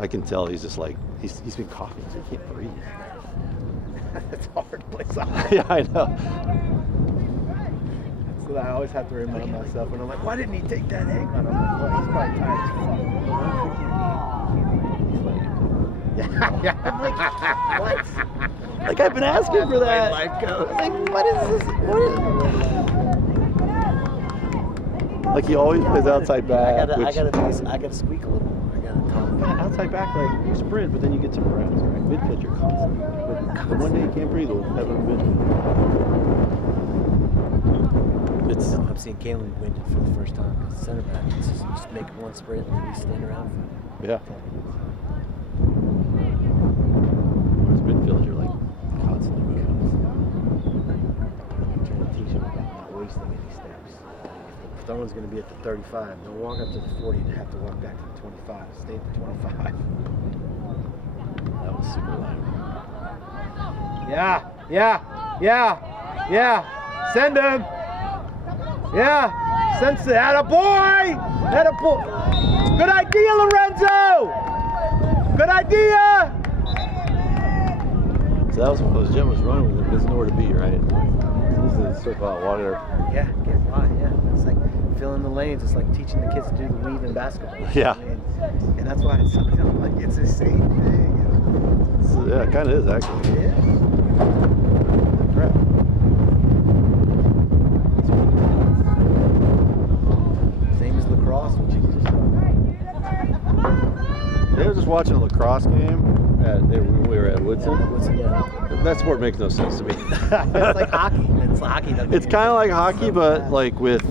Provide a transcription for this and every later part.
I can tell he's just like, he's been coughing, so he can't breathe. It's hard to play soccer. Yeah, I know. So I always have to remind myself when I'm like, why didn't he take that egg? I'm like, well, he's probably tired as fuck. Yeah. I'm like, what? Like, I've been asking for that. Life goes. Like, what is this? Like, he always plays outside back. I gotta squeak a little more. I gotta talk. Outside back, like, you sprint, but then you get some rest, right? Midfield, you're constant. But the one day you can't breathe, we'll have a midfield. I'm seeing Kalen winded for the first time. Center back. He's just making one sprint and then he's standing around for Yeah. Whereas midfield, you're like constantly moving. I'm trying to teach him about not wasting any steps. If the throwing's going to be at the 35, don't walk up to the 40 and have to walk back to the 25. Stay at the 25. That was super loud. Yeah. Send him. Yeah. Sense it. Attaboy. Good idea, Lorenzo. Good idea. So that was because Jett was running with him. He doesn't know where to be, right? He's in the circle out water. Yeah, get by. Yeah. It's like filling the lanes. It's like teaching the kids to do the weave in basketball. Yeah. And that's why it's something like it's the same thing. So, yeah, it kind of is, actually. It is. Crap. Same as lacrosse, which you just They were just watching a lacrosse game. We were at Woodson. yeah. That sport makes no sense to me. It's like hockey. It's hockey. It's kind of like hockey, but like with,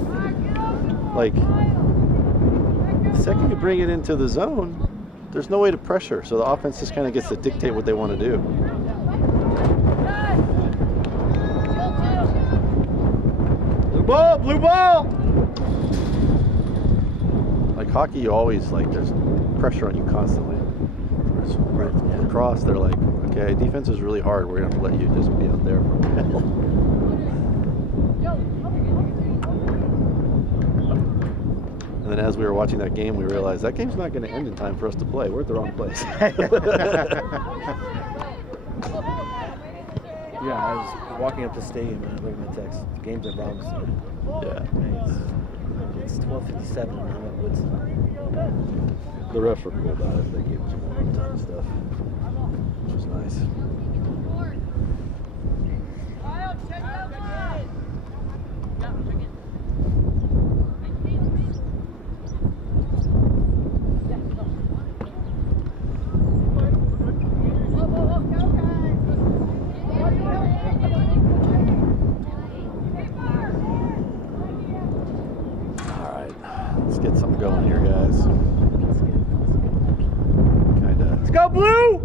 like, the second you bring it into the zone, there's no way to pressure. So the offense just kind of gets to dictate what they want to do. Blue ball. Like hockey, you always, like, there's pressure on you constantly. Whereas lacrosse, they're like, okay, defense is really hard. We're going to have to let you just be out there for a while. And then as we were watching that game, we realized that game's not going to end in time for us to play. We're at the wrong place. Yeah, I was walking up to the stadium and I looked at my text. The game's at Robinson. Yeah. It's 12:57 and I'm at Woodson. The refs were cool about it. They gave us more time and stuff, which was nice. Let's get something going here, guys. Kinda. Let's go, Blue!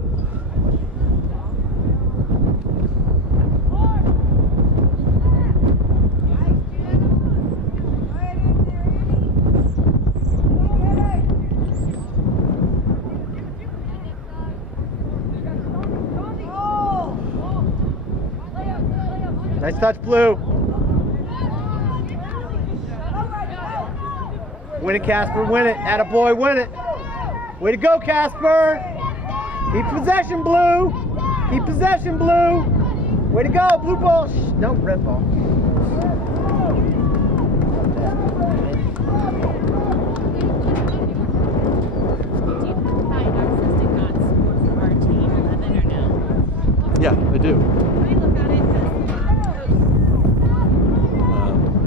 Nice touch, Blue. Win it, Casper, win it. Attaboy, win it. Way to go, Casper. Keep possession, Blue. Keep possession, Blue. Way to go, blue ball. No, red ball. Yeah, I do. Can I look at it?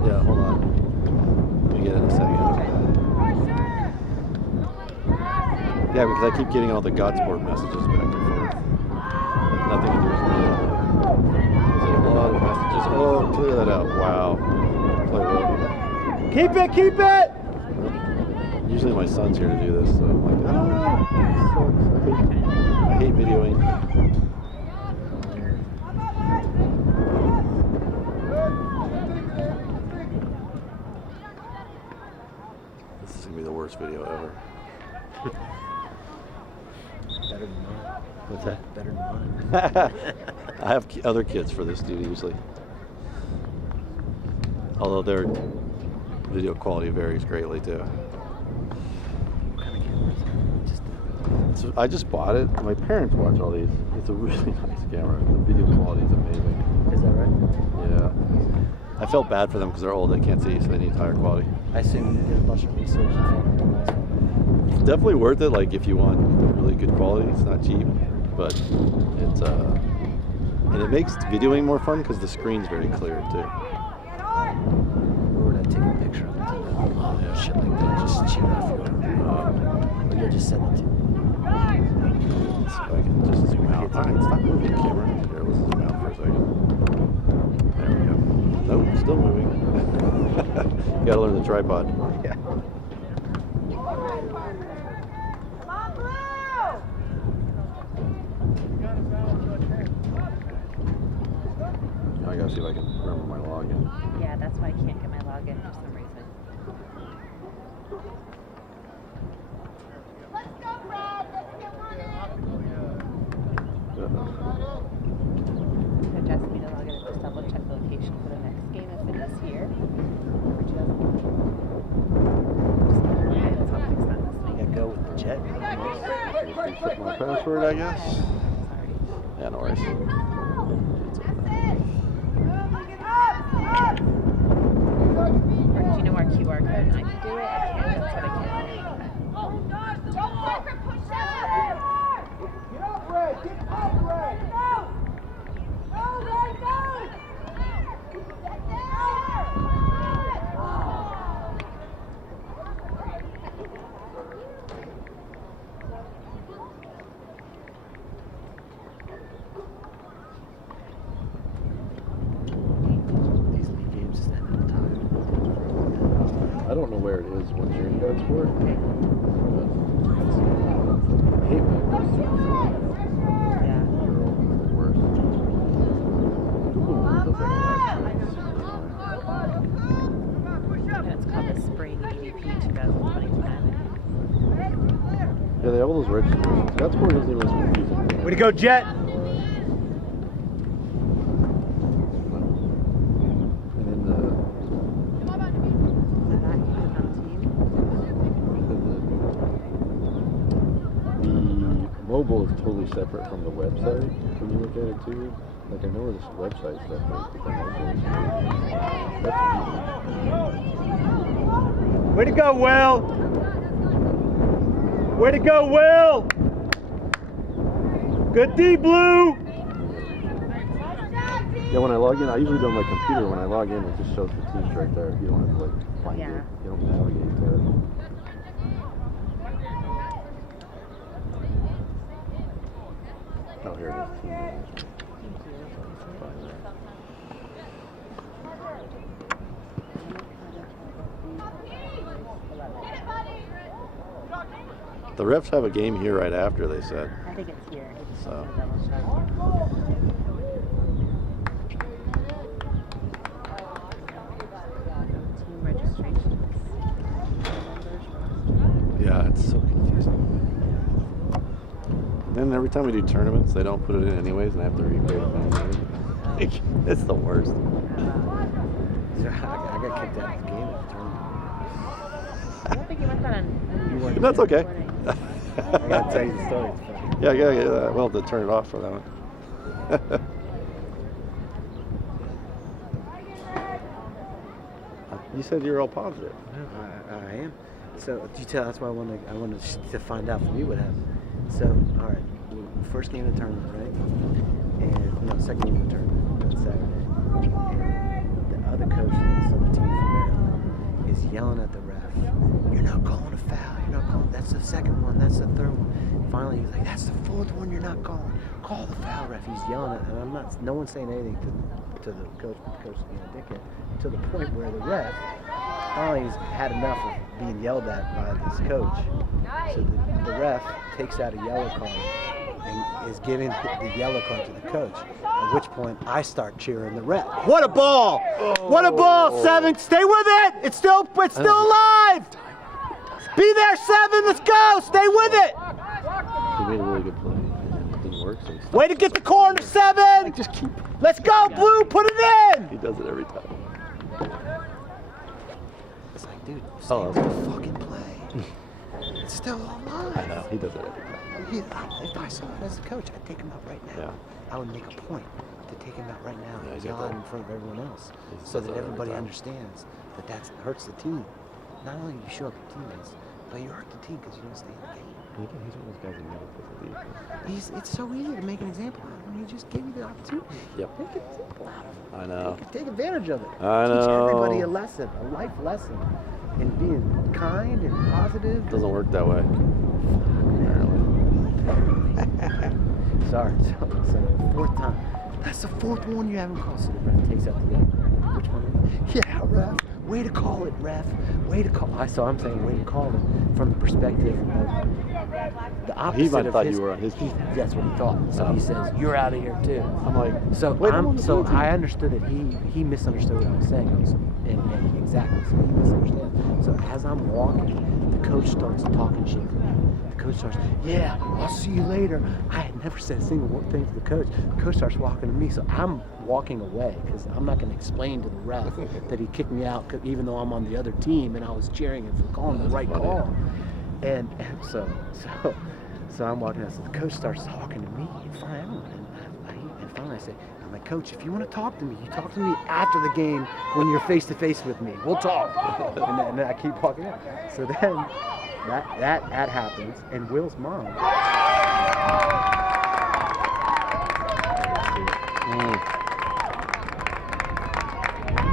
Yeah, hold on. Let me get it in a second. Yeah, because I keep getting all the Godsport messages back and forth. Like nothing to do with me. There's a lot of messages. Oh, clear that out. Wow. Play well. Keep it, keep it. Usually my son's here to do this, so I'm like, I hate videoing. This is gonna be the worst video ever. Better than mine. What's that? Better than mine. I have other kids for this dude usually. Although their video quality varies greatly too. What kind of camera is it? Just This I just bought it. My parents watch all these. It's a really nice camera. The video quality is amazing. Is that right? Yeah. I felt bad for them because they're old. They can't see, so they need higher quality. I assume you did a bunch of research and found a nice one. It's definitely worth it. Like if you want really good quality, it's not cheap, but it's and it makes videoing more fun because the screen's very clear too. Where would I take a picture of it? Yeah. Shit like that. Just shoot it off your own. Or you'll just send it to me. Let's see if I can just zoom out. All right, stop moving, camera. Here, let's zoom out for a second. There we go. Nope, still moving. You gotta learn the tripod. Yeah. Now I gotta see if I can remember my login. Yeah, that's why I can't get my login for some reason. Let's go, Brad. Let's get running. They're asking me to log in and just double check the location for the next game if it is here. Which doesn't. Just I'll fix that this week. Yeah, go with the Jett. Reset my password, I guess. Sorry. Yeah, no worries. Or do you know our QR code and I can do it? I can't. That's what I can't do. Get up, Ray! Get up, Ray! These league games stand at the time. I don't know where it is once you're in God Sport. I hate when it goes to Yeah. Euro. It's the worst. Google does that And it's called the Spring EDP 2025. Yeah, they have all those registrations. God Sport isn't even as confusing. Way to go, Jett! And then the mobile is totally separate from the website. When you look at it too, like I know where this website stuff is, but the mobile is that's Way to go, Will! Way to go, Will! Good D, Blue! yeah, when I log in, I usually do it on my computer. When I log in, it just shows the teams right there. You don't have to like find Yeah. it. You don't navigate to it. Oh, here it is. The refs have a game here right after, they said. I think it's here. I just So. want to double check. Team registrations. Yeah, it's so confusing. Then every time we do tournaments, they don't put it in anyways, and I have to recreate it manually. It's the worst. So I got kicked out of the game at the tournament. I don't think you went that on. That's okay. I gotta tell you the story. It's funny. Yeah, we'll have to turn it off for that one. You said you're all positive. I am. So you tell that's why I wanted to find out from you what happened. So all right, first game of the tournament, right? And no, second game of the tournament, that's Saturday. And the other coach from the team from Maryland is yelling at the ref. You're not calling a foul. You're not calling. That's the second one. That's the third one. Finally, he's like, that's the fourth one. You're not calling. Call the foul, ref. He's yelling at, and I'm not. No one's saying anything to the coach, but the coach is being a dickhead. To the point where the ref finally has had enough of being yelled at by this coach. So the ref takes out a yellow card and is giving the yellow card to the coach. At which point I start cheering the ref. What a ball! What a ball, Seven! Stay with it! It's still alive! Be there, Seven! Let's go! Stay with it! He made a really good play. It didn't work, so he stopped. Way to get the corner, Seven! Just keep. Let's go, Blue! Put it in! He does it every time. It's like, dude, Oh, stay with the fucking play. It's still I alive. know. He does it every time. If I saw him as a coach, I'd take him out right now. Yeah. I would make a point to take him out right now Yeah, and he's got yell at that. him in front of everyone else, He so says that that every everybody time. understands that hurts the team. Not only do you show up your teammates, but you hurt the team because you don't stay in the game. He's one of those guys that never plays the league. It's so easy to make an example out of him. He just gave you the opportunity. Yep. Make an example out of him. I know. Take advantage of it. I Teach everybody know. a lesson, a life lesson, in being kind and positive. Doesn't work that way. Apparently. Sorry, so fourth time. That's the fourth one you haven't called. So the ref takes out the yellow. Which one? Yeah, ref. Way to call it, ref. Way to call. I'm saying way to call it from the perspective of the opposite He might have of thought his, you were on his team. That's what he thought. So he says, "You're out of here too." I'm like, So wait, I'm on the blue team. I understood it. He misunderstood what I was saying. Exactly. So he misunderstood. So as I'm walking, the coach starts talking shit to me. The coach starts, "Yeah, I'll see you later." I had never said a single thing to the coach. The coach starts walking to me, so I'm walking away because I'm not going to explain to the ref that he kicked me out, even though I'm on the other team and I was cheering him for calling the right funny. call. And so I'm walking out. So the coach starts talking to me. And finally, I say, I'm like, "Coach, if you want to talk to me, you talk to me after the game when you're face to face with me. We'll talk." and then I keep walking out. So then that happens, and Will's mom.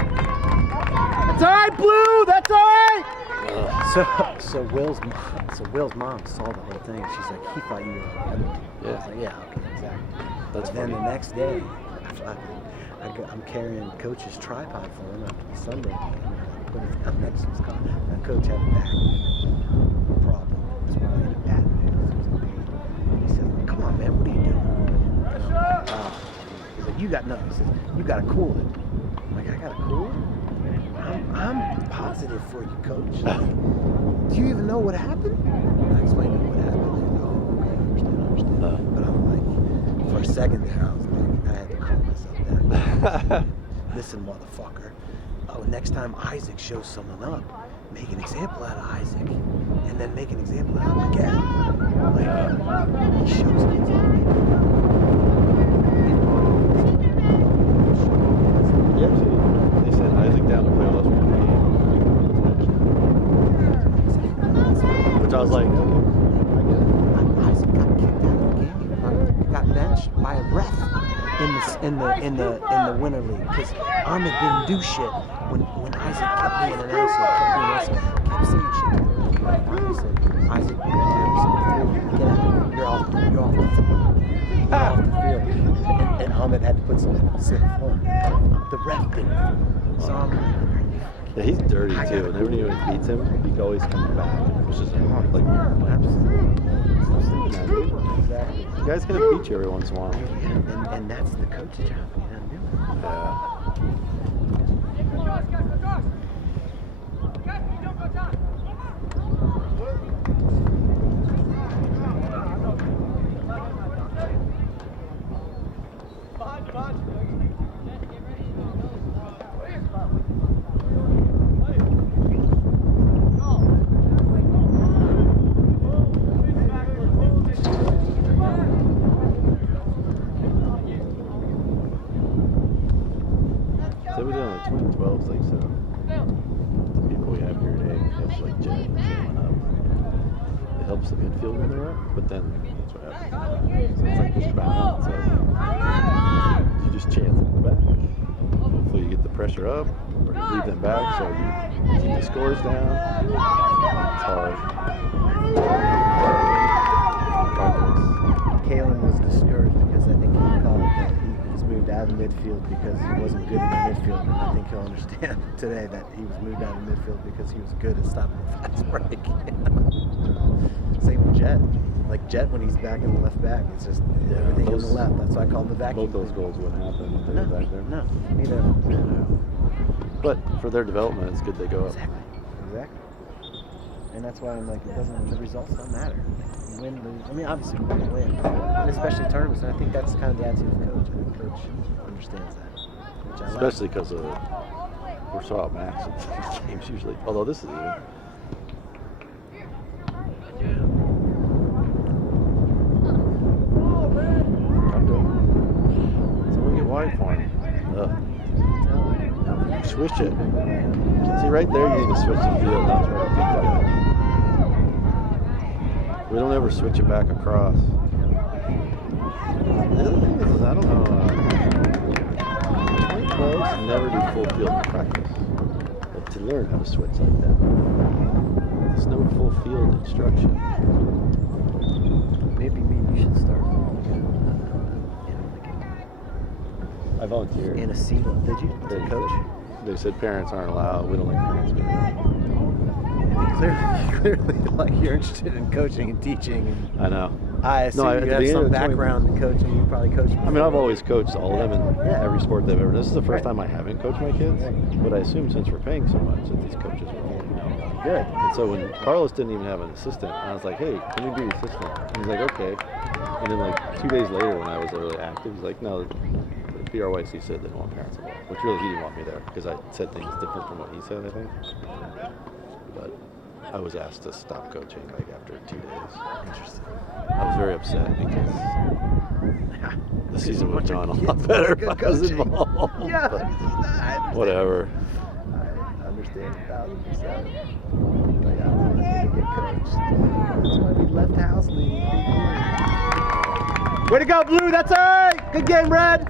That's all right, Blue. That's all right. So Will's mom saw the whole thing. She's like, "He thought you were on the other team." I was like, "Yeah, okay, exactly." That's Then funny. the next day, I'm carrying Coach's tripod for him after the Sunday game. And I put it down next to his car. And Coach had a back problem. He was probably in a bad mood. He was in pain. He said, "Come on, man, what are you doing?" And I'm like, "Oh." He's like, "You got nothing." He says, "You got to cool it." I'm like, "I got to cool it?" I'm positive for you, Coach. Do you even know what happened? I explained to him what happened. He goes, "Oh, okay, I understand. But I'm like, for a second there, I was like, I had to calm myself down. Listen, motherfucker. Oh, next time Isaac shows someone up, make an example out of Isaac, and then make an example out of him again. Like, he shows kids up. Yeah, they sent Isaac down to play with us one game. Which I was like, I get it. Isaac got kicked out of the game. He got benched by a ref in the winter league because Ahmed didn't do shit when Isaac kept being an asshole, kept saying shit to the ref. Ahmed said, "Isaac, get out. You're off the field." And Ahmed had to put something to say for him. The ref didn't. So I'm Yeah, he's dirty too. And every time he beats him, he always comes back and pushes him hard. Like, exactly. the guy's gonna beat you every once in a while. And that's the coach's job. You know, do it. Yeah. So we did on the 2012s, like, so the people we have here today, that's like Jett and someone up. It helps the midfield when they're up, but then that's what happens. So it's like this balance of you just chance in the back. Hopefully you get the pressure up, or you leave them back so you keep the scores down. It's hard. Kalen was discouraged because I think he thought that he was moved out of the midfield because he wasn't good in the midfield. And I think he'll understand today that he was moved out of the midfield because he was good at stopping the fast break. Same with Jett. Like Jett, when he's back in the left back, it's just everything on the left. That's why I call him the vacuum. Both those goals wouldn't happen if they were back there. No, neither. But for their development, it's good they go up. Exactly. And that's why I'm like, the results don't matter. Win, lose. I mean, obviously we want to win, and especially tournaments. And I think that's kind of the attitude of the coach. I think the coach understands that, which I Especially because we're so outmatched in these games usually. Although this is even. switch it. See, right there, you need to switch the field, not try to beat the guy. We don't ever switch it back across. The other thing is I don't know. 2012s never do full field practice, but to learn how to switch like that. There's no full field instruction. Maybe me and you should start. I volunteered. In a seat. Did you? As a coach? They said parents aren't allowed. We don't like parents. Clearly, like you're interested in coaching and teaching. And I know. I assume at you the have beginning some of the 20 background in coaching. You probably coached. I mean, I've always coached all of them in Yeah. every sport they've ever. This is the first Right. time I haven't coached my kids, but I assume since we're paying so much that these coaches will only know. Good. And so when Carlos didn't even have an assistant, I was like, "Hey, can you be the assistant?" And he's like, "Okay." And then like 2 days later, when I was really active, he's like, "No, the BRYC said they don't want parents involved," which really he didn't want me there because I said things different from what he said, I think. But I was asked to stop coaching like after 2 days. Interesting. I was very upset because the season would have gone a lot better if I was involved. Yeah. But I understand. whatever. I understand 1,000%. Like, I want to get coached. That's why we left house. Way to go, Blue. That's all right. Good game, Red.